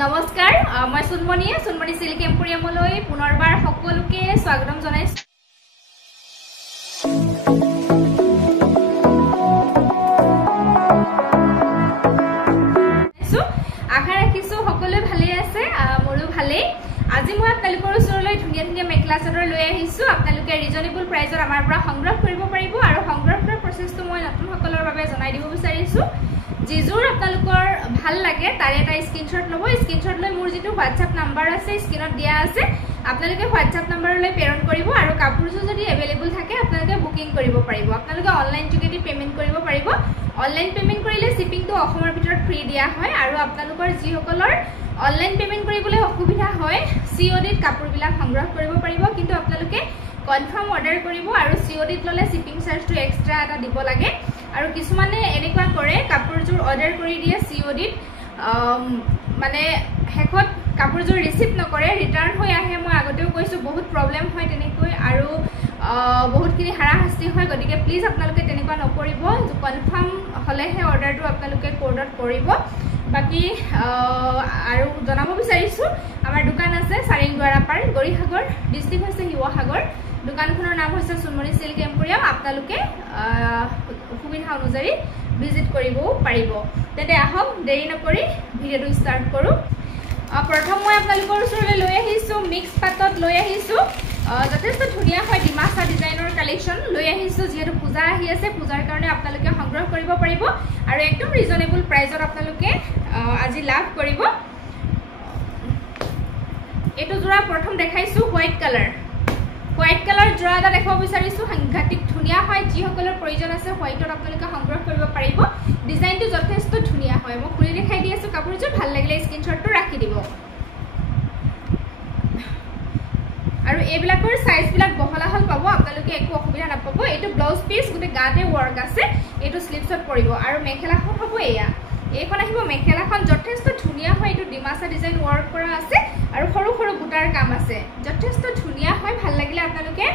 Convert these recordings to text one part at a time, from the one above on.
নমস্কাৰ মই সুনমণি সিল্ক এম্পোৰিয়ামলৈ পুনৰবাৰ সকলোকে স্বাগতম জনাইছো আশা ৰাখিছো সকলোৱে ভালে আছে মোৰো ভালে আজি মই আপোনালোকৰ ওচৰলৈ ধুনীয়া মেখেলা চাদৰ লৈ আহিছো আপোনালোকে ৰিজনেবল প্ৰাইজত আমাৰ পৰা সংগ্ৰহ কৰিব পাৰিব আৰু সংগ্ৰহ কৰাৰ প্ৰচেছটো মই নতুন সকলৰ বাবে জনাই দিব বিচাৰিছো জিজুৰ আপোনালোকৰ ভাল লাগে তাৰে এটা স্ক্ৰিনশ্বট লব স্ক্ৰিনশ্বট লৈ মোৰ যেটো WhatsApp নাম্বাৰ আছে স্ক্ৰিনত দিয়া আছে আপোনালোকে WhatsApp নাম্বাৰলৈ প্ৰেৰণ কৰিব আৰু কাপোৰটো যদি अवेलेबल থাকে আপোনালোকে বুকিং কৰিব পাৰিব আপোনালোকে অনলাইন যোগেদি পেমেন্ট কৰিব পাৰিব অনলাইন পেমেন্ট কৰিলে শিপিংটো অসমৰ ভিতৰত ফ্ৰী দিয়া হয় আৰু আপোনালোকৰ যিসকলৰ অনলাইন পেমেন্ট কৰিবলৈ অসুবিধা হয় COD কাপোৰবিলাক সংগ্ৰহ কৰিব পাৰিব কিন্তু আপোনালোকে কনফাৰ্ম অৰ্ডাৰ কৰিব আৰু COD ললে শিপিং চাৰ্জটো এক্সট্ৰা এটা দিব লাগে আৰু কিছুমানে এনেকুৱা কৰে কাপোৰজোৰ অৰ্ডাৰ কৰি দিয়ে COD মানে হেকত কাপোৰজোৰ ৰিসিভ নকৰে ৰিটাৰ্ন হৈ আহে মই আগতেও কৈছো বহুত প্ৰবলেম হয় তেনেকৈ আৰু বহুতখিনি হাৰাশাস্তি হয় গতিকে প্লিজ আপোনালোকে তেনেকুৱা নকৰিব কনফাৰ্ম হলেহে অৰ্ডাৰটো আপোনালোকে কোডত কৰিব বাকি আৰু জনাব বিচাৰিছো আমাৰ দোকান আছে সাৰিংগৰাপাৰ গৰিসাগৰ ডিস্ট্ৰিক্ট হৈছে শিৱসাগৰ দোকানখনৰ নাম হৈছে সুনমণি সিল্ক এম্পোৰিয়াম আপোনালোকে সুবিধা অনুযায়ী ভিজিট কৰিবও পাৰিব তেতে আহক দেৰি নকৰি ভিডিওটো ষ্টাৰ্ট কৰো প্ৰথম মই আপোনালোকৰ ওচৰলৈ লৈ আহিছো মিক্স পাটত লৈ আহিছো যথেষ্ট ধুনীয়া হয় ডিমাছা ডিজাইনৰ কালেকশন লৈ আহিছো যেহেতু পূজা আহি আছে পূজাৰ কাৰণে আপোনালোকে সংগ্ৰহ কৰিব পাৰিব আৰু একদম ৰিজনেবল প্ৰাইজত আপোনালোকে আজি লাভ কৰিব এটো জোৰা প্ৰথম দেখাইছো হোৱাইট কালাৰ জোৰা এটা দেখাব বিচাৰিছো সাংঘাতিক ধুনীয়া হয় যিসকলৰ প্ৰয়োজন আছে হোৱাইটত আপোনালোকে সংগ্ৰহ কৰিব পাৰিব ডিজাইনটো যথেষ্ট ধুনীয়া হয় মই খুলি দেখাই দি আছো কাপোৰটো ভাল লাগিলে স্ক্ৰিনশ্বটটো ৰাখি দিব আৰু এইবিলাকৰ সাইজ বিলাক বহলা হল পাব আপোনালোকে একো অসুবিধা নাপাব এটো ব্লাউজ পিস গুতে গাতে ওয়ার্ক আছে এটো স্লিভছত পৰিব আৰু মেখেলাখন হ'ব এয়া এইখন আহিব মেখেলাখন যথেষ্ট ধুনীয়া হয় এটো ডিমাছা ডিজাইন ওয়ার্ক কৰা আছে আৰু সৰু সৰু বুটাৰ কাম আছে যথেষ্ট ধুনীয়া হয় ভাল লাগিলে আপোনালোকে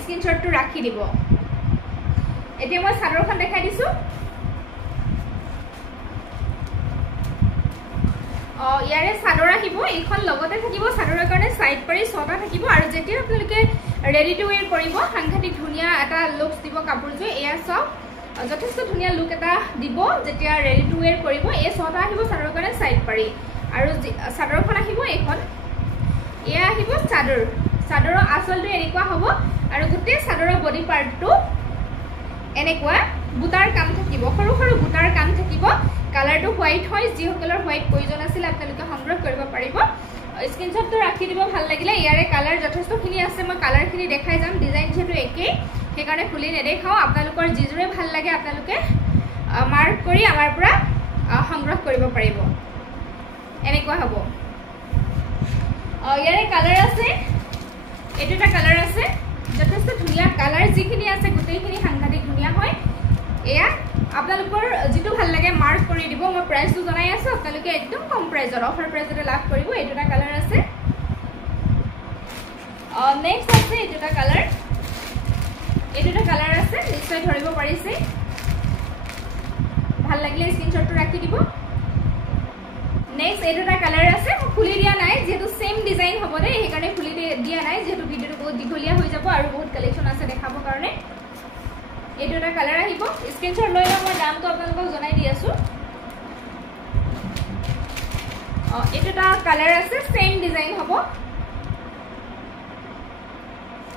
স্ক্ৰিনশ্বটটো ৰাখি দিব এতিয়া মই চাদৰখন দেখাই দিছো ইয়াৰে চাদৰ আহিব এইখন লগতে থাকিব চাদৰৰ কাৰণে সাইড পাৰি ছটা থাকিব আৰু যেতিয়া আপোনালোকে ৰেডি টু ওয়্যাৰ কৰিব সাংঘাতিক ধুনীয়া এটা লুকস দিব কাপোৰটো এয়া সব যথেষ্ট ধুনীয়া লুক এটা দিব যেতিয়া ৰেডি টু ওয়্যাৰ কৰিব এই ছটা আহিব চাদৰৰ কাৰণে সাইড পাৰি আৰু চাদৰখন আহিব এইখন এয়া আহিব চাদৰৰ আঁচলটো এনেকুৱা হ'ব আৰু গোটেই চাদৰৰ বডি পাৰ্টটো এনেকুৱা বুটাৰ কাম থাকিব সৰু সৰু বুটাৰ কাম থাকিব কালাৰটো হোৱাইট হয় যিসকলৰ হোৱাইট প্ৰয়োজন আছিল আপোনালোকে সংগ্ৰহ কৰিব পাৰিব স্ক্ৰিনশ্বটটো ৰাখি দিব ভাল লাগিলে ইয়াৰে কালাৰ যথেষ্টখিনি আছে মই কালাৰখিনি দেখাই যাম ডিজাইন যেটো একে সেইকাৰণে খুলি নেদেখাও আপোনালোকৰ যিজোৰে ভাল লাগে আপোনালোকে মাৰ্ক কৰি আমাৰ পৰা সংগ্ৰহ কৰিব পাৰিব এনেকুৱা হ'ব ইয়াৰে কালাৰ আছে এটো এটা কালাৰ আছে যথেষ্ট ধুনীয়া কালাৰ যিখিনি আছে গোটেইখিনি সাংঘাতিক ধুনীয়া হয় এয়া আপোনালোকৰ যেটো ভাল লাগে মাৰ্ক কৰি দিব মই প্ৰাইসটো জনাই আছো আপোনালোকে একদম কম প্ৰাইজত অফাৰ প্ৰাইজতে লাভ কৰিব এটো এটা কালাৰ আছে নেক্সট আছে এটো এটা কালাৰ আছে নিশ্চয় ধৰিব পাৰিছে ভাল লাগিলে স্ক্ৰিনশ্বটটো ৰাখি দিব নেক্সট এটো এটা কালাৰ আছে মই খুলি দিয়া নাই যেটো সেম ডিজাইন হ'ব দে সেইকাৰণে খুলি দিয়া নাই যেটো ভিডিওটো বহুত দীঘলীয়া হৈ যাব আৰু বহুত কালেকশন আছে দেখাব কাৰণে এটো এটা কালাৰ আহিব স্ক্ৰিনশ্বট লৈ মই দামটো আপোনালোকক জনাই দি আছো এটো এটা কালাৰ আছে সেম ডিজাইন হ'ব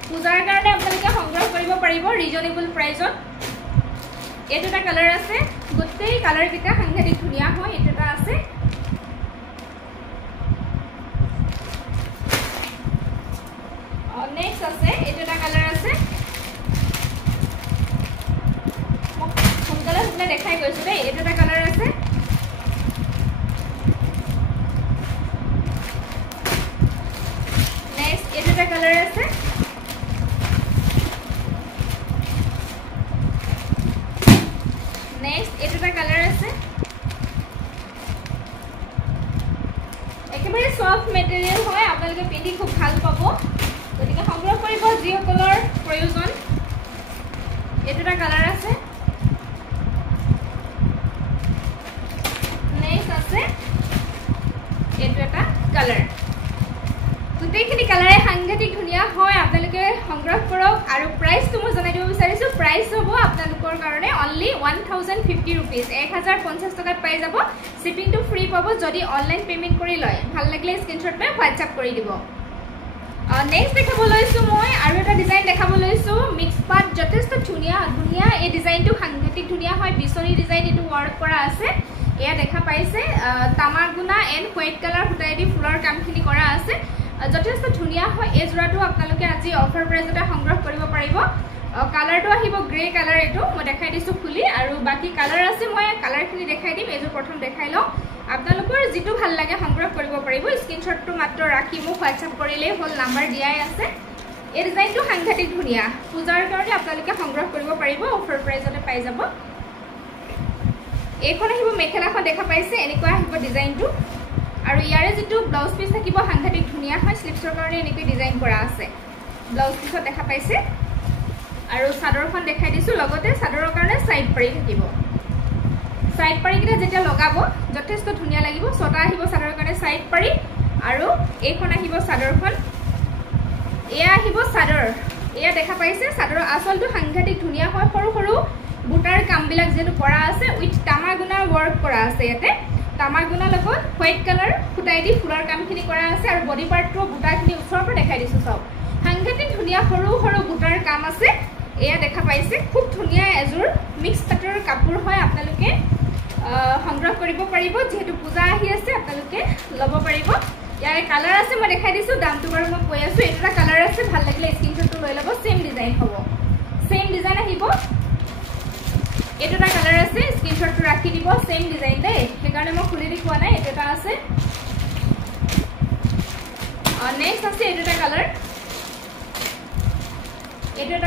পূজাৰ কাৰণে আপোনালোকে সংগ্ৰহ কৰিব পাৰিব ৰিজনেবল প্ৰাইজত এটো এটা কালাৰ আছে গোটেই কালাৰ কিটা সাংঘাতিক ধুনীয়া হয় এটো এটা আছে নেক্সট আছে এটো এটা কালাৰ আছে সোনকালে দেখাই গৈছো দেই এটো এটা কালাৰ আছে নেক্সট এটো এটা কালাৰ আছে নেক্সট এটো এটা কালাৰ আছে একেবাৰে সফট মেটেৰিয়েল হয় আপোনালোকে পিন্ধি খুব ভাল পাব গতিকে সংগ্ৰহ কৰিব যিসকলৰ প্ৰয়োজন এটো এটা কালাৰ আছে নেক্সট আছে ধুনিয়া হয় আপোনালোকে সংগ্ৰহ কৰক আৰু প্ৰাইসটো মই জনাই দিব বিচাৰিছো প্ৰাইস হ'ব আপোনালোকৰ কাৰণে অনলি 1050 रुपीस 1050 টকাত পাই যাব শিপিংটো ফ্ৰী পাব যদি অনলাইন পেমেন্ট কৰি লয় ভাল লাগিলে স্ক্ৰিনশ্বট মে WhatsApp কৰি দিব নেক্সট দেখাব লৈছো মই আৰু এটা ডিজাইন দেখাব লৈছো মিক্স পাট যথেষ্ট ধুনিয়া ধুনিয়া এই ডিজাইনটো সাংঘাতিক ধুনিয়া হয় বিচৰি ডিজাইন এটো ওয়াৰ্ক কৰা আছে এয়া দেখা পাইছে তামাগুনা এন্ড হোয়াইট কালাৰ ফুটাই দি ফুলৰ কামখিনি কৰা আছে যথেষ্ট ধুনিয়া হয় এই জোৰাটো আপোনালোকে আজি অফাৰ প্ৰাইজতে সংগ্ৰহ কৰিব পাৰিব কালাৰটো আহিব গ্ৰে কালাৰ এটো মই দেখাই দিছো খুলি আৰু বাকি কালাৰ আছে মই কালাৰখিনি দেখাই দিম এজো প্ৰথম দেখাই লও আপোনালোকৰ যেটো ভাল লাগে সংগ্ৰহ কৰিব পাৰিব স্ক্ৰিনশ্বটটো মাত্ৰ ৰাখি মোক WhatsApp কৰিলে হল নাম্বাৰ দিয়াই আছে এই ডিজাইনটো সাংঘাতিক ধুনিয়া পূজাৰ কাৰণে আপোনালোকে সংগ্ৰহ কৰিব পাৰিব অফাৰ প্ৰাইজতে পাই যাব এইখন আহিব মেখেলাখন দেখা পাইছে এনেকুৱা আহিব ডিজাইনটো আৰু ইয়াৰে যেটো ব্লাউজ পিস থাকিব সাংঘাতিক ধুনিয়া হয় স্লিপছৰ কাৰণে এনেকৈ ডিজাইন কৰা আছে ব্লাউজ পিছত দেখা পাইছে আৰু চাদৰখন দেখাই দিছো লগতে চাদৰৰ কাৰণে সাইড পাৰি থাকিব সাইড পাৰি কিটা যেতিয়া লগাব যথেষ্ট ধুনিয়া লাগিব ছটা আহিব চাদৰৰ কাৰণে সাইড পাৰি আৰু এইখন আহিব চাদৰখন এয়া আহিব চাদৰ এয়া দেখা পাইছে চাদৰৰ আচলটো সাংঘাতিক ধুনিয়া হয় সৰু সৰু বুটাৰ কামবিলাক যেটো কৰা আছে উইথ তামাগুনা ওয়াৰ্ক কৰা আছে ইয়াতে তামাগুনা লগত হোয়াইট কালাৰ ফুটাই দি ফুলৰ কামখিনি কৰা আছে আৰু বডি পাৰ্টটো বুটাখিনি ওচৰৰ পৰা দেখাই দিছো সব সাংঘাতিক ধুনিয়া সৰু সৰু বুটাৰ কাম আছে এয়া দেখা পাইছে খুব ধুনিয়া এজোৰ মিক্স পাটৰ কাপোৰ হয় আপোনালোকে সংগ্ৰহ কৰিব পাৰিব যেহেতু পূজা আহি আছে আপোনালোকে লব পাৰিব ইয়াৰে কালাৰ আছে মই দেখাই দিছো দামটো বাৰু মই কৈ আছো এটা কালাৰ আছে ভাল লাগিলে স্ক্ৰিনশ্বটটো লৈ লব সেম ডিজাইন হ'ব সেম ডিজাইন আহিব এটা কালার আছে স্ক্রিনশটটো রাখি দিব সেম ডিজাইন দে হেকাৰণে মই খুলি দেখুৱা নাই এটা আছে নেক্সট আছে এটা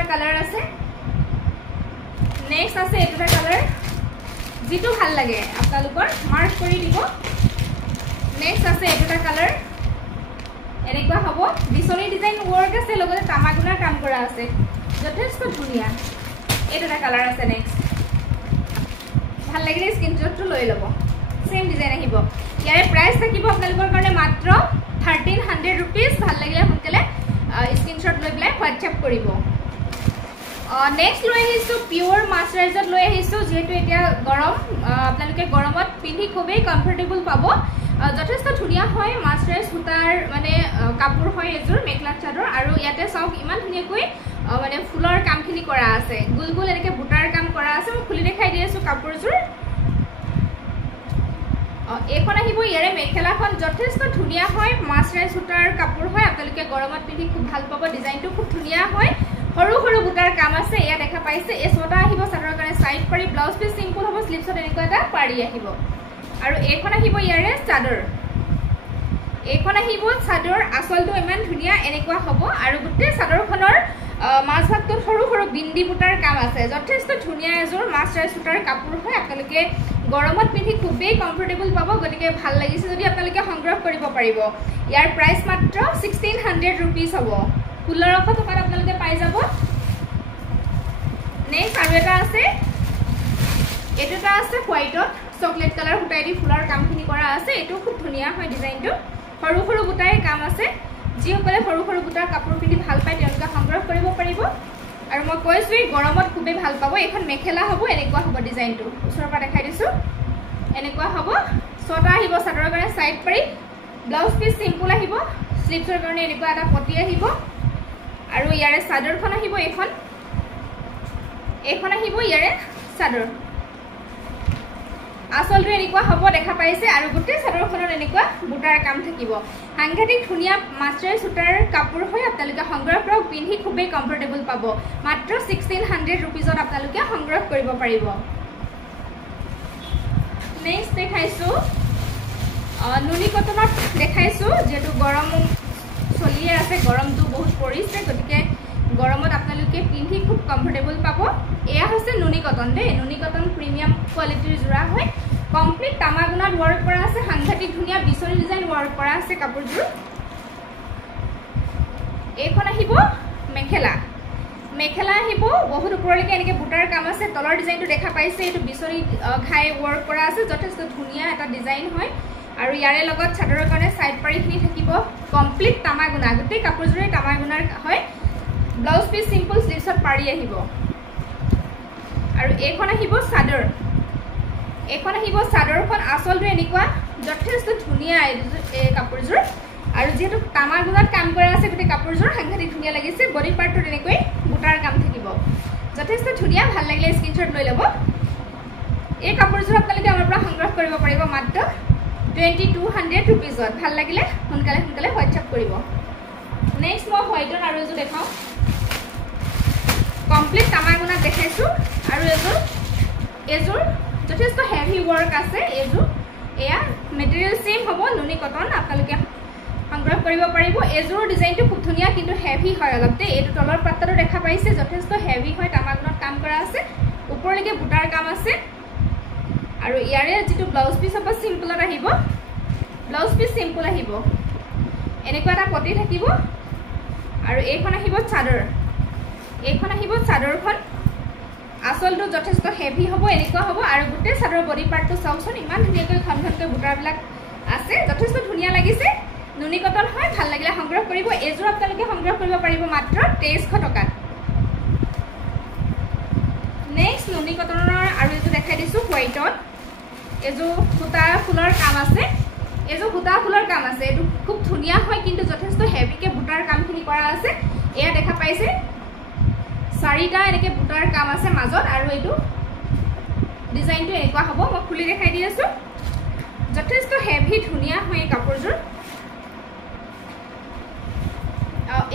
কালাৰ আছে নেক্সট আছে এটা কালাৰ যেটো ভাল লাগে আপোনালোকৰ মাৰ্ক কৰি দিব নেক্সট আছে এটা কালাৰ এনেকুৱা হ'ব বিচনি ডিজাইন ওয়াৰ্ক আছে লগতে তামাগুনাৰ কাম কৰা আছে যথেষ্ট ধুনিয়া এটা কালাৰ আছে নেক্সট ভাল লাগিলে স্ক্ৰিনশটটো লৈ লব সেম ডিজাইন আহিব ইয়াৰে প্ৰাইস থাকিব আপোনালোকৰ কাৰণে মাত্ৰ 1300 रुपीस ভাল লাগিলে সোনকালে স্ক্ৰিনশট লৈ পেলাই WhatsApp কৰিব নেক্সট লৈ আহিছো পিওৰ মাস্টাৰাইজত লৈ আহিছো যেহেতু এতিয়া গৰম আপোনালোকে গৰমত পিন্ধি খুবেই কমফৰ্টেবল পাব যথেষ্ট ধুনিয়া হয় মাস্টাৰাইজ সুতাৰ মানে কাপোৰ হয় এজোৰ মেখলা চাদৰ আৰু ইয়াতে সব ইমান ধুনিয়াকৈ মানে ফুলৰ কামখিনি কৰা আছে গুলগুল এনেকে বুটাৰ কাম কৰা আছে মই খুলি দেখাই দি আছো কাপোৰজোৰ এখন আহিব ইয়াৰে মেখেলাখন যথেষ্ট ধুনিয়া হয় মাস্টাৰাইজ সুতাৰ কাপোৰ হয় আপোনালোকে গৰমত পিন্ধি খুব ভাল পাব ডিজাইনটো খুব ধুনিয়া হয় সৰু সৰু বুটাৰ কাম আছে এয়া দেখা পাইছে এই ছটা আহিব চাদৰৰ কাৰণে সাইড পাৰি ব্লাউজ পিস সিম্পল হ'ব স্লিপছত এনেকুৱা এটা পাৰি আহিব আৰু এইখন আহিব ইয়াৰে চাদৰ এইখন আহিব চাদৰ আচলটো ইমান ধুনিয়া এনেকুৱা হ'ব আৰু গোটেই চাদৰখনৰ মাছভাগটো সৰু সৰু বিন্দি বুটাৰ কাম আছে যথেষ্ট ধুনিয়া এজোৰ মাস্টাৰাইজ সুতাৰ কাপোৰ হয় আপোনালোকে গৰমত পিন্ধি খুবেই কমফৰ্টেবল পাব গতিকে ভাল লাগিছে যদি আপোনালোকে সংগ্ৰহ কৰিব পাৰিব ইয়াৰ প্ৰাইস মাত্ৰ 1600 रुपीस হ'ব 1600 টকাত আপোনালোকে পাই যাব নেক্সট আৰু এটা আছে এটা আছে হোয়াইটত চকলেট কালাৰ ফুটাই দি ফুলৰ কামখিনি কৰা আছে এটো খুব ধুনিয়া হয় ডিজাইনটো সৰু সৰু বুটাৰ কাম আছে যিসকলে সৰু সৰু বুটাৰ কাপোৰ পিন্ধি ভাল পায় তেওঁলোকে সংগ্ৰহ কৰিব পাৰিব আৰু মই কৈছো গৰমত খুবেই ভাল পাব এখন মেখেলা হ'ব এনেকুৱা হ'ব ডিজাইনটো ওচৰৰ পৰা দেখাই দিছো এনেকুৱা হ'ব ছটা আহিব চাদৰৰ কাৰণে সাইড পাৰি ব্লাউজ পিস সিম্পল আহিব স্লিপছৰ কাৰণে এনেকুৱা এটা পটি আহিব আৰু ইয়াৰে চাদৰখন আহিব এইখন আহিব ইয়াৰে চাদৰ আচলটো এনেকুৱা হ'ব দেখা পাইছে আৰু গোটেই চাদৰখনত এনেকুৱা বুটাৰ কাম থাকিব সাংঘাতিক ধুনিয়া মাস্টাৰাইজ সুতাৰ কাপোৰ হয় আপোনালোকে সংগ্ৰহ কৰক পিন্ধি খুবেই কমফৰ্টেবল পাব মাত্ৰ 1600 रुपीसত আপোনালোকে সংগ্ৰহ কৰিব পাৰিব নেক্সট দেখাইছো নুনি কটনত দেখাইছো যেটো গৰম চলিয়ে আছে গৰমটো বহুত পৰিছে গতিকে গৰমত আপোনালোকে পিন্ধি খুব কমফৰ্টেবল পাব এয়া হৈছে নুনি কটন দে নুনি কটন প্ৰিমিয়াম কোৱালিটিৰ জোৰা হয় কমপ্লিট তামাগুনাত ওয়াৰ্ক কৰা আছে সাংঘাতিক ধুনিয়া বিচনি ডিজাইন ওয়াৰ্ক কৰা আছে কাপোৰজোৰ এইখন আহিব মেখেলা মেখেলা আহিব বহুত ওপৰলৈকে এনেকে বুটাৰ কাম আছে তলৰ ডিজাইনটো দেখা পাইছে এটো বিচনি ঘাই ওয়াৰ্ক কৰা আছে যথেষ্ট ধুনিয়া এটা ডিজাইন হয় আৰু ইয়াৰে লগত চাদৰৰ কাৰণে সাইড পাৰিখিনি থাকিব কমপ্লিট তামাগুনা গোটেই কাপোৰজোৰে তামাগুনাৰ হয় ব্লাউজ পিস সিম্পল স্লিভছত পাৰি আহিব আৰু এইখন আহিব চাদৰ চাদৰখন আচলটো এনেকুৱা যথেষ্ট ধুনীয়া এই কাপোৰজোৰ আৰু যেহেতু তামাগুনাত কাম কৰা আছে গোটেই কাপোৰজোৰ সাংঘাতিক ধুনীয়া লাগিছে বডি পাৰ্টটো এনেকৈ বুটাৰ কাম থাকিব যথেষ্ট ধুনীয়া ভাল লাগিলে স্ক্ৰীনশ্বট লৈ ল'ব এই কাপোৰজোৰ আপোনালোকে আমাৰ পৰা সংগ্ৰহ কৰিব পাৰিব মাত্ৰ 2200 रुपीजत ভাল লাগিলে সোনকালে হোৱাটছআপ কৰিব নেক্সট মই হোৱাইটৰ আৰু এজোৰ দেখাওঁ কমপ্লিট তামাগুনাত দেখাইছো আৰু এজোৰ যথেষ্ট হেভি ৱৰ্ক আছে এজোৰ এয়া মেটেৰিয়েল সেম হ'ব নুনি কটন আপোনালোকে সংগ্ৰহ কৰিব পাৰিব এজোৰ ডিজাইনটো খুব ধুনীয়া কিন্তু হেভি হয় অলপতে এইটো তলৰ পাত্তাটো দেখা পাইছে যথেষ্ট হেভি হয় তামাগুনাত কাম কৰা আছে ওপৰলৈকে বুটাৰ কাম আছে আৰু ইয়াৰে যেটো ব্লাউজ পিস হ'ব সিম্পলত আহিব ব্লাউজ পিস সিম্পল আহিব এনেকুৱা এটা পটি থাকিব আৰু এইখন আহিব চাদৰখন আসলটো যথেষ্ট হেভি হ'ব এনেকুৱা হ'ব আৰু গোটেই চাদৰ বডি পাৰ্টটো চাওকচোন ইমান ধুনীয়াকৈ ঘনঘনকৈ বুটাৰবিলাক আছে যথেষ্ট ধুনীয়া লাগিছে নুনি কটন হয় ভাল লাগিলে সংগ্ৰহ কৰিব এজোৰ আপোনালোকে সংগ্ৰহ কৰিব পাৰিব মাত্ৰ 2300 টকাত নেক্সট নুনি কটনৰ আৰু এজোৰ দেখাই দিছো হোৱাইটত এজো সুতা ফুলৰ কাম আছে এজো সুতা ফুলৰ কাম আছে এটো খুব ধুনীয়া হয় কিন্তু যথেষ্ট হেভিকে বুটাৰ কামখিনি কৰা আছে এয়া দেখা পাইছে চাৰিটা এনেকে বুটাৰ কাম আছে মাজত আৰু এটো ডিজাইনটো এনেকুৱা হ'ব মই খুলি দেখাই দি আছো যথেষ্ট হেভি ধুনীয়া হয় কাপোৰজোৰ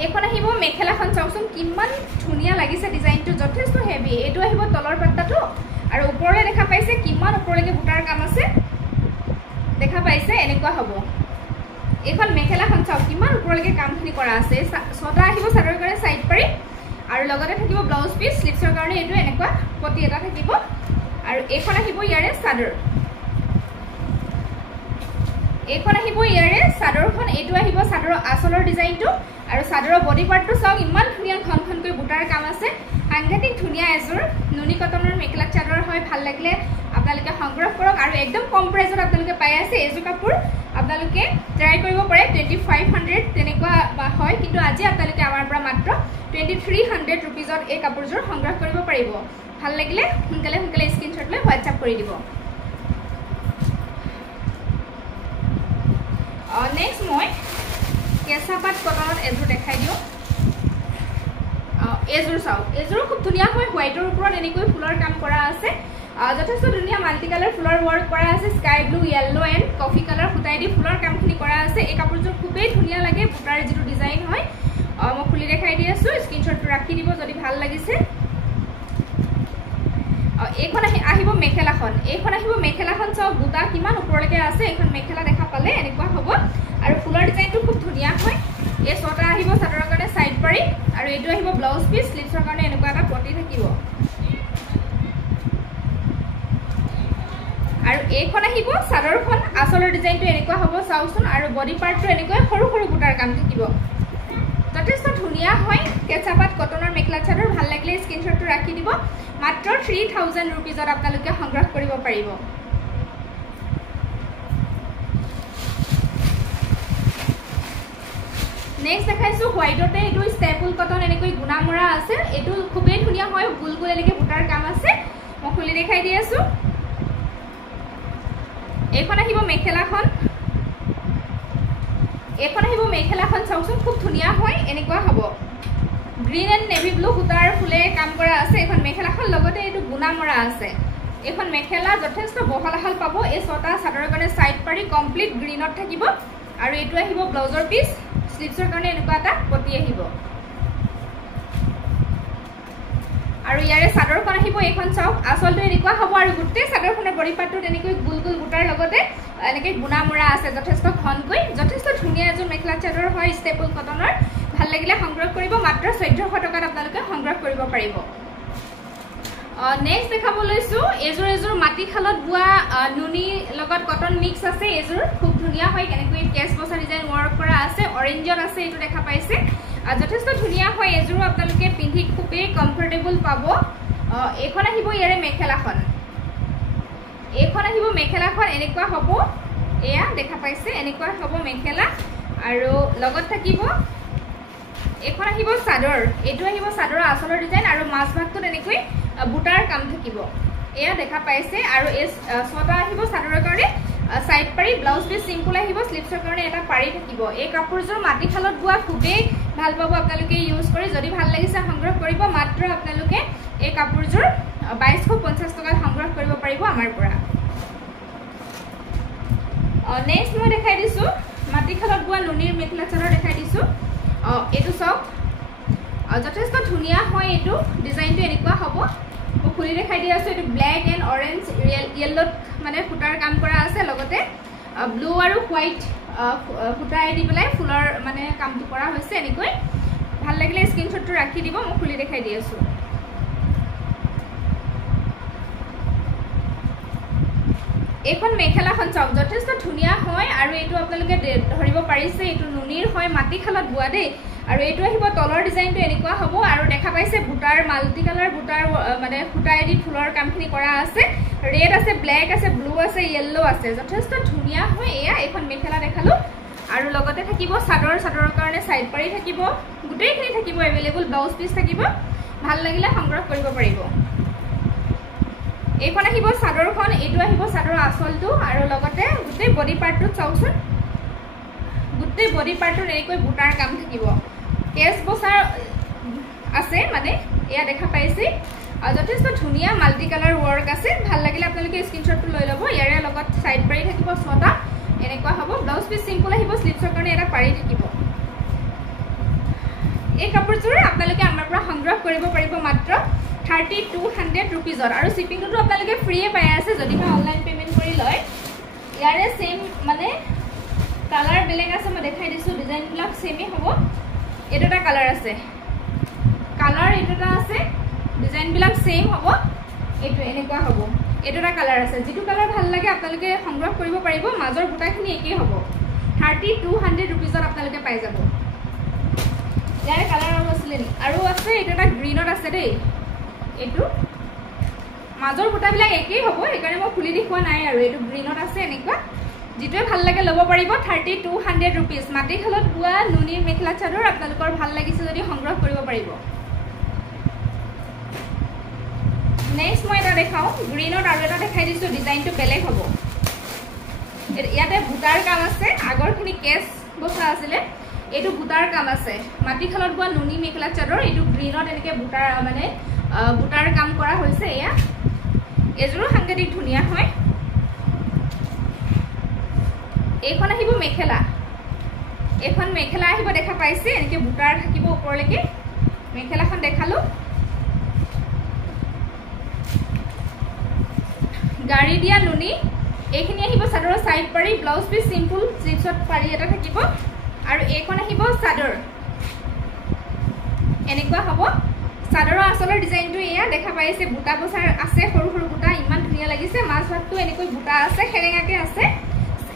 এখন আহিব মেখেলাখন চাওকচোন কিমান ধুনীয়া লাগিছে ডিজাইনটো যথেষ্ট হেভি এটো আহিব তলৰ পাত্তাটো আৰু ওপৰলে দেখা পাইছে কিমান ওপৰলৈকে বুটাৰ কাম আছে দেখা পাইছে এনেকুৱা হ'ব এখন মেখেলাখন চাওক কিমান ওপৰলৈকে কামখিনি কৰা আছে ছটা আহিব চাদৰ কাৰণে সাইড পাৰি আৰু লগতে থাকিব ব্লাউজ পিস স্লিভছৰ কাৰণে এটো এনেকুৱা পটি এটা থাকিব আৰু এখন আহিব ইয়াৰে চাদৰখন এটো আহিব চাদৰৰ আসলৰ ডিজাইনটো আৰু চাদৰৰ বডি পাৰ্টটো চাওক ইমান ধুনীয়া ঘনঘনকৈ বুটাৰ কাম আছে সাংঘাতিক ধুনীয়া এজোৰ নুনি কটনৰ মেখেলা চাদৰ হয় ভাল লাগিলে আপোনালোকে সংগ্ৰহ কৰক আৰু একদম কম প্ৰাইজত আপোনালোকে পাই আছে এজোৰ কাপোৰ আপোনালোকে ট্ৰাই কৰিব পাৰে 2500 তেনেকুৱা হয় কিন্তু আজি আপোনালোকে আমাৰ পৰা মাত্ৰ 2300 रुपीजत এই কাপোৰজোৰ সংগ্ৰহ কৰিব পাৰিব ভাল লাগিলে সোনকালে স্ক্ৰীনশ্বট লৈ হোৱাটছআপ কৰি দিব নেক্সট মই কেঁচাপাত কটনত এজোৰ দেখাই দিওঁ এজোৰ চাওক এজোৰ খুব ধুনীয়া হয় হোৱাইটৰ ওপৰত এনেকৈ ফুলৰ কাম কৰা আছে যথেষ্ট ধুনীয়া মাল্টি কালাৰ ফুলৰ ৱৰ্ক কৰা আছে sky blue yellow and coffee colour ফুটাই দি ফুলৰ কামখিনি কৰা আছে এই কাপোৰজোৰ খুবেই ধুনীয়া লাগে বুটাৰ যিটো ডিজাইন হয় মই খুলি দেখাই দি আছো স্ক্ৰীনশ্বটটো ৰাখি দিব যদি ভাল লাগিছে এইখন আহিব মেখেলাখন চাওক বুটা কিমান ওপৰলৈকে আছে এইখন মেখেলা দেখা পালে এনেকুৱা হ'ব আৰু ফুলৰ ডিজাইনটো খুব ধুনীয়া হয় এই ছটা আহিব চাদৰৰ কাৰণে সাইড পাৰি আৰু এইটো আহিব ব্লাউজ পিস স্লিভছৰ কাৰণে এনেকুৱা এটা পটি থাকিব আৰু এইখন আহিব চাদৰখন আসলৰ ডিজাইনটো এনেকুৱা হ'ব চাওকচোন আৰু বডি পাৰ্টটো এনেকৈ সৰু বুটাৰ কাম থাকিব যথেষ্ট ধুনীয়া হয় কেঁচাপাত কটনৰ মেখেলা চাদৰ ভাল লাগিলে স্ক্ৰীনশ্বটটো ৰাখি দিব মাত্ৰ 3000 रुपीजত আপোনালোকে সংগ্ৰহ কৰিব পাৰিব নেক্সট দেখাইছো হোৱাইটতে এটো ষ্টেপল কটন এনেকৈ গুণা মৰা আছে এটো খুবেই ধুনীয়া হয় গুলগুল এনেকৈ বুটাৰ কাম আছে মই খুলি দেখাই দি আছো এইখন আহিব মেখেলাখন চাওকচোন খুব ধুনীয়া হয় এনেকুৱা হ'ব গ্ৰীন এণ্ড নেভি ব্লু সূতাৰ ফুলে কাম কৰা আছে এখন মেখেলাখন লগতে এটো গুণা মৰা আছে এখন মেখেলা যথেষ্ট বহল আহল পাব এই ছটা চাদৰৰ কাৰণে সাইড পাৰি কমপ্লিট গ্ৰীনত থাকিব আৰু এটো আহিব ব্লাউজৰ পিস স্লিভছৰ কাৰণে এনেকুৱা এটা পটি আহিব আৰু ইয়াৰে চাদৰখন আহিব এইখন চাওক আসলটো এনেকুৱা হ'ব আৰু গোটেই চাদৰখনৰ বডি পাৰ্টটো এনেকৈ গুলগুল বুটাৰ লগতে এনেকৈ গুণা মৰা আছে যথেষ্ট ঘনকৈ যথেষ্ট ধুনীয়া এজোৰ মেখেলা চাদৰ হয় ষ্টেপল কটনৰ ভাল লাগিলে সংগ্ৰহ কৰিব মাত্ৰ 1400 টকাত আপোনালোকে সংগ্ৰহ কৰিব পাৰিব নেক্সট দেখাব লৈছো এজোৰ মাটি খালত বুৱা নুনি লগত কটন মিক্স আছে এজোৰ খুব ধুনীয়া হয় কেনেকৈ কেছ বসা ডিজাইন ৱৰ্ক কৰা আছে অৰেঞ্জত আছে এটো দেখা পাইছে যথেষ্ট ধুনীয়া হয় এজোৰ আপোনালোকে পিন্ধি খুবেই কমফৰ্টেবল পাব এইখন আহিব ইয়াৰে মেখেলাখন এনেকুৱা হ'ব এয়া দেখা পাইছে এনেকুৱা হ'ব মেখেলা আৰু লগত থাকিব এখন আহিব চাদৰ এটো আহিব চাদৰৰ আচলৰ ডিজাইন আৰু মাছ ভাগটোত এনেকৈ বুটাৰ কাম থাকিব এয়া দেখা পাইছে আৰু এই ছটা আহিব চাদৰৰ কাৰণে সাইড পাৰি ব্লাউজ পিস সিম্পল আহিব স্লিপছৰ কাৰণে এটা পাৰি থাকিব এই কাপোৰজোৰ মাটি খালত বুৱা খুবেই ভাল পাব আপোনালোকে ইউজ কৰি যদি ভাল লাগিছে সংগ্ৰহ কৰিব মাত্ৰ আপোনালোকে এই কাপোৰজোৰ 2250 টকাত সংগ্ৰহ কৰিব পাৰিব আমাৰ পৰা নেক্সট মই দেখাই দিছো মাটি খালত বুৱা নুনিৰ মেখেলা চাদৰ দেখাই দিছো এটো সব যথেষ্ট ধুনিয়া হয় এটো ডিজাইনটো এনেকুৱা হ'ব মই খুলি দেখাই দি আছো এটো ব্ল্যাক এন্ড অৰেঞ্জ ইয়েলো মানে ফুটাৰ কাম কৰা আছে লগতে ব্লু আৰু হোৱাইট ফুটাই দি পেলাই ফুলৰ মানে কামটো কৰা হৈছে এনেকৈ ভাল লাগিলে স্ক্ৰিনশ্বটটো ৰাখি দিব মই খুলি দেখাই দি আছো এখন মেখেলাখন চাওক যথেষ্ট ধুনিয়া হয় আৰু এটো আপোনালোকে ধৰিব পাৰিছে এটো নুনিৰ হয় মাটি খালত বুৱা দেই আৰু এটো আহিব তলৰ ডিজাইনটো এনেকুৱা হ'ব আৰু দেখা পাইছে বুটাৰ মাল্টি কালাৰ বুটাৰ মানে ফুটাই দি ফুলৰ কামখিনি কৰা আছে ৰেড আছে ব্ল্যাক আছে ব্লু আছে ইয়েলো আছে যথেষ্ট ধুনিয়া হয় এয়া এখন মেখেলা দেখালো আৰু লগতে থাকিব চাদৰৰ কাৰণে সাইড পাৰি থাকিব গুটেইখিনি থাকিব अवेलेबल ব্লাউজ পিস থাকিব ভাল লাগিলে সংগ্ৰহ কৰিব পাৰিব এইখন আহিব চাদৰখন এটো আহিব চাদৰৰ আচলটো আৰু লগতে গুটেই বডি পাৰ্টটো চাওকচোন গুটেই বডি পাৰ্টটো এনেকৈ বুটাৰ কাম থাকিব কেছ বসাৰ আছে মানে এয়া দেখা পাইছে যথেষ্ট ধুনিয়া মাল্টি কালাৰ ওয়াৰ্ক আছে ভাল লাগিলে আপোনালোকে স্ক্ৰিনশ্বটটো লৈ ল'ব ইয়াৰে লগত সাইড পাৰি থাকিব ছটা এনেকুৱা হ'ব ব্লাউজ পিস সিম্পল আহিব স্লিপছৰ কাৰণে এটা পাৰি থাকিব এই কাপোৰযোৰ আপোনালোকে আমাৰ পৰা সংগ্ৰহ কৰিব পাৰিব মাত্ৰ 3200 रुपीजर আৰু শিপিংটো আপোনালোকে ফ্ৰীয়ে পাই আছে যদি মই অনলাইন পেমেন্ট কৰি লয় ইয়াৰে সেম মানে কালাৰ বেলেগ আছে মই দেখাই দিছো ডিজাইন বিলাক সেমই হ'ব এটোটা কালাৰ আছে কালাৰ এটোটা আছে ডিজাইন বিলাক সেম হ'ব এটো এনেকুৱা হ'ব এটোটা কালাৰ আছে যেটো কালাৰ ভাল লাগে আপোনালোকে সংগ্ৰহ কৰিব পাৰিব মাজৰ বুটাখিনি একেই হ'ব 3200 रुपीजर আপোনালোকে পাই যাব ইয়াৰে কালাৰ আৰু আছে এটোটা গ্ৰীনত আছে দেই এটো মাজৰ বুটাবিলাক একেই হ'ব একাৰণে মই খুলি দেখুৱা নাই আৰু এটো গ্ৰীনত আছে এনেকুৱা যেটোৱে ভাল লাগে ল'ব পাৰিব 3200 रुपीस মাটি খালত বুৱা নুনিৰ মেখেলা চাদৰ আপোনালোকৰ ভাল লাগিছে যদি সংগ্ৰহ কৰিব পাৰিব নেক্সট মই এটা দেখাও গ্ৰীনত আৰু এটা দেখাই দিছো ডিজাইনটো বেলেগ হ'ব ইয়াতে বুটাৰ কাম আছে আগৰখিনি কেছ বসা আছিল এটো বুটাৰ কাম আছে মাটি খালত বুৱা নুনি মেখেলা চাদৰ এটো গ্ৰীনত এনেকে বুটাৰ মানে বুটাৰ কাম কৰা হৈছে এয়া এজৰো সাংগতিক ধুনিয়া হয় এইখন আহিব মেখেলা এখন মেখেলা আহিব দেখা পাইছে এনেকে বুটাৰ থাকিব ওপৰলৈকে মেখেলাখন দেখালো গাড়ী দিয়া নুনি এইখিনি আহিব চাদৰৰ সাইড পাৰি ব্লাউজ পিস সিম্পল স্লিপছত পাৰি এটা থাকিব আৰু এইখন আহিব চাদৰ এনেকুৱা হ'ব চাদৰৰ আচলৰ ডিজাইনটো এয়া দেখা পাইছে বুটা বসাৰ আছে সৰু সৰু বুটা ইমান ধুনিয়া লাগিছে মাছ ভাগটো এনেকৈ বুটা আছে হেৰেঙাকে আছে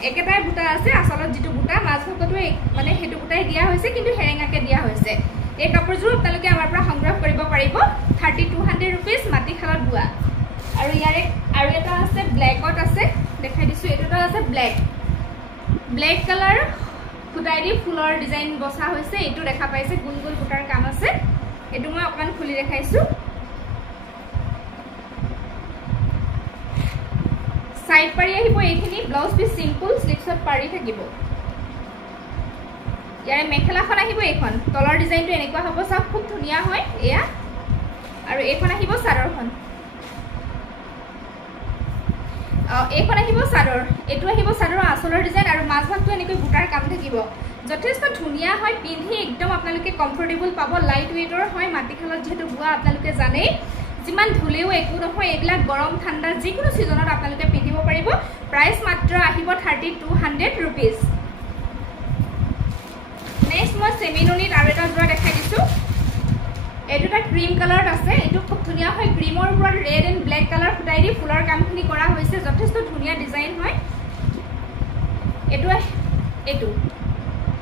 একেটাই বুটা আছে আচলত যেটো বুটা মাছ ভাগটো মানে হেতু বুটাই দিয়া হৈছে কিন্তু হেৰেঙাকে দিয়া হৈছে এই কাপোৰযোৰ আপোনালোকে আমাৰ পৰা সংগ্ৰহ কৰিব পাৰিব 3200 रुपीस মাটি খালত বুৱা আৰু ইয়াৰে আৰু এটা আছে ব্ল্যাকত আছে দেখাই দিছো এটোটা আছে ব্ল্যাক কালাৰ ফুটাই দি ফুলৰ ডিজাইন বসা হৈছে এটো দেখা পাইছে গুল গুল বুটাৰ কাম আছে এটো মই অকমান খুলি দেখাইছো সাইড পাৰি আহিব এইখিনি ব্লাউজ পিস সিম্পল স্লিপছত পাৰি থাকিব ইয়াৰে মেখেলাখন আহিব এইখন তলৰ ডিজাইনটো এনেকুৱা হ'ব সব খুব ধুনিয়া হয় এয়া আৰু এইখন আহিব চাদৰখন এইখন আহিব চাদৰ এটো আহিব চাদৰৰ আচলৰ ডিজাইন আৰু মাছ ভাগটো এনেকৈ বুটাৰ কাম থাকিব যথেষ্ট ধুনিয়া হয় পিন্ধি একদম আপোনালোকে কমফৰ্টেবল পাব লাইট ওয়েটৰ হয় মাটি খালত যেটো বুৱা আপোনালোকে জানে যিমান ধুলেও একো নহয় এগলা গৰম ঠাণ্ডা যিকোনো সিজনত আপোনালোকে পিন্ধিব পাৰিব প্ৰাইস মাত্ৰ আহিব 3200 रुपीस নেক্সট মই সেমিনুনিত আৰু এটা জোৰা দেখাই দিছো এটোটা ক্ৰীম কালাৰত আছে এটো খুব ধুনিয়া হয় ক্ৰীমৰ ওপৰত ৰেড এণ্ড ব্ল্যাক কালাৰ ফুটাই দি ফুলৰ কামখিনি কৰা হৈছে যথেষ্ট ধুনিয়া ডিজাইন হয় এটো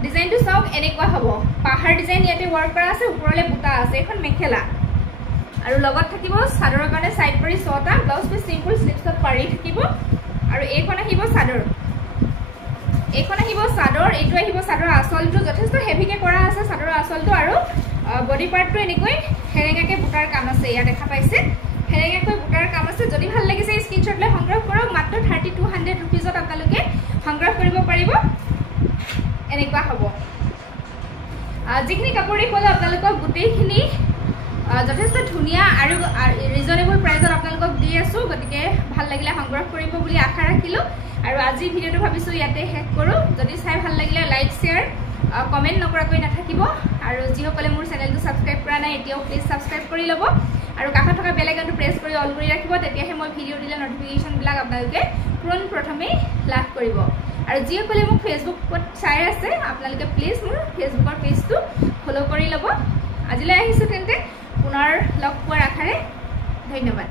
ডিজাইনটো চাওক এনেকুৱা হ'ব পাহাৰ ডিজাইন ইয়াতে ওয়াৰ্ক কৰা আছে ওপৰলে বুটা আছে এখন মেখেলা আৰু লগত থাকিব চাদৰৰ কাৰণে সাইড পাৰি ছটা ব্লাউজ পিস সিম্পল স্লিপছত পাৰি থাকিব আৰু এইখন আহিব চাদৰ এইখন আহিব চাদৰ, এইটো আহিব চাদৰ আঁচলটো যথেষ্ট হেভিকে কৰা আছে চাদৰৰ আঁচলটো আৰু বডি পাৰ্টটো এনেকৈ হেৰেঙাকে বুটাৰ কাম আছে ইয়াত দেখা পাইছে হেৰেঙাকৈ বুটাৰ কাম আছে যদি ভাল লাগিছে স্ক্ৰীনশ্বট লৈ সংগ্ৰহ কৰক মাত্ৰ 3200 रुपीजত আপোনালোকে সংগ্ৰহ কৰিব পাৰিব এনেকুৱা হ'ব যিখিনি কাপোৰ দেখুৱালো আপোনালোকক গোটেইখিনি যথেষ্ট ধুনীয়া আৰু ৰিজনেবল প্ৰাইজত আপোনালোকক দি আছো গতিকে ভাল লাগিলে সংগ্ৰহ কৰিব বুলি আশা ৰাখিলো আৰু আজি ভিডিওটো ভাবিছো ইয়াতে শেষ কৰো যদি চাই ভাল লাগিলে লাইক শেয়াৰ কমেন্ট নকৰাকৈ নাথাকিব আৰু যিসকলে মোৰ চেনেলটো সাবস্ক্ৰাইব কৰা নাই এতিয়াও প্লিজ সাবস্ক্ৰাইব কৰি ল'ব আৰু কাষত থকা বেল আইকনটো প্ৰেছ কৰি অল কৰি ৰাখিব তেতিয়াহে মই ভিডিও দিলে নটিফিকেশন বিলাক আপোনালোকে প্ৰথমে লাভ কৰিব আৰু যিসকলে মোক ফেসবুকত চাই আছে আপোনালোকে প্লিজ মোৰ ফেসবুকৰ পেজটো ফলো কৰি ল'ব আজিলৈ আহিছো তেন্তে পুনৰ লগ পোৱাৰ আশাৰে ধন্যবাদ